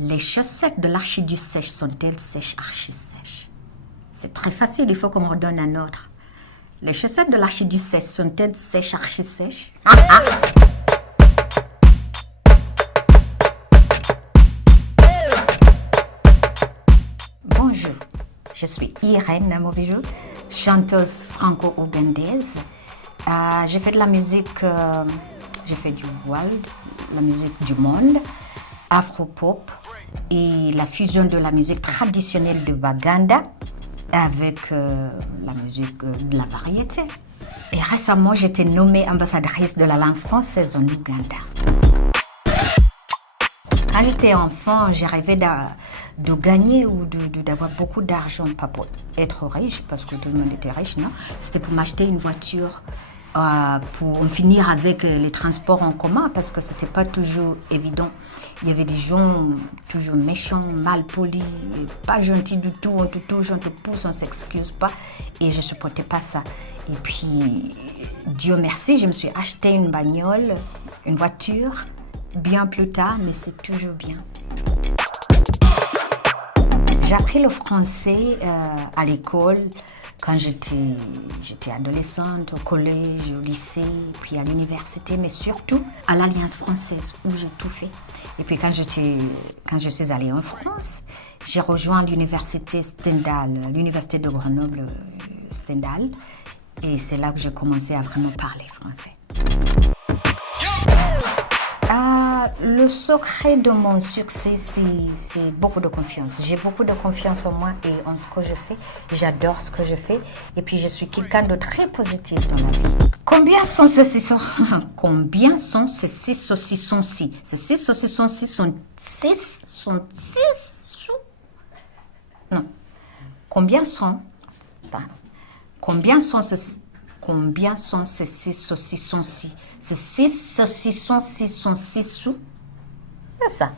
Les chaussettes de l'archiduchesse sont-elles sèches, archi-sèches? C'est très facile, il faut qu'on me redonne un autre. Les chaussettes de l'archiduchesse sont-elles sèches, archi-sèches? Bonjour, je suis Irène Namobijou, chanteuse franco-ougandaise. J'ai fait de la musique, j'ai fait du world, la musique du monde, afro-pop et la fusion de la musique traditionnelle de Baganda avec la musique de la variété. Et récemment, j'ai été nommée ambassadrice de la langue française en Ouganda. Quand j'étais enfant, j'ai rêvé de gagner ou d'avoir beaucoup d'argent, pas pour être riche, parce que tout le monde était riche, non. C'était pour m'acheter une voiture, pour en finir avec les transports en commun, parce que c'était pas toujours évident. Il y avait des gens toujours méchants, mal polis, pas gentils du tout, on te touche, on te pousse, on s'excuse pas. Et je supportais pas ça. Et puis, Dieu merci, je me suis acheté une bagnole, une voiture, bien plus tard, mais c'est toujours bien. J'ai appris le français à l'école quand j'étais adolescente, au collège, au lycée, puis à l'université, mais surtout à l'Alliance française où j'ai tout fait. Et puis quand je suis allée en France, j'ai rejoint l'université Stendhal, l'université de Grenoble Stendhal, et c'est là que j'ai commencé à vraiment parler français. Le secret de mon succès, c'est beaucoup de confiance. J'ai beaucoup de confiance en moi et en ce que je fais. J'adore ce que je fais. Et puis, je suis quelqu'un de très positif dans la vie. Combien sont ces saucissons? Combien sont ces 6 saucissons-ci? Ces 6 saucissons-ci sont 6 sous? Non. Combien sont ces 6 saucissons-ci? Ces 6 saucissons-ci sont 6 sous? C'est ça.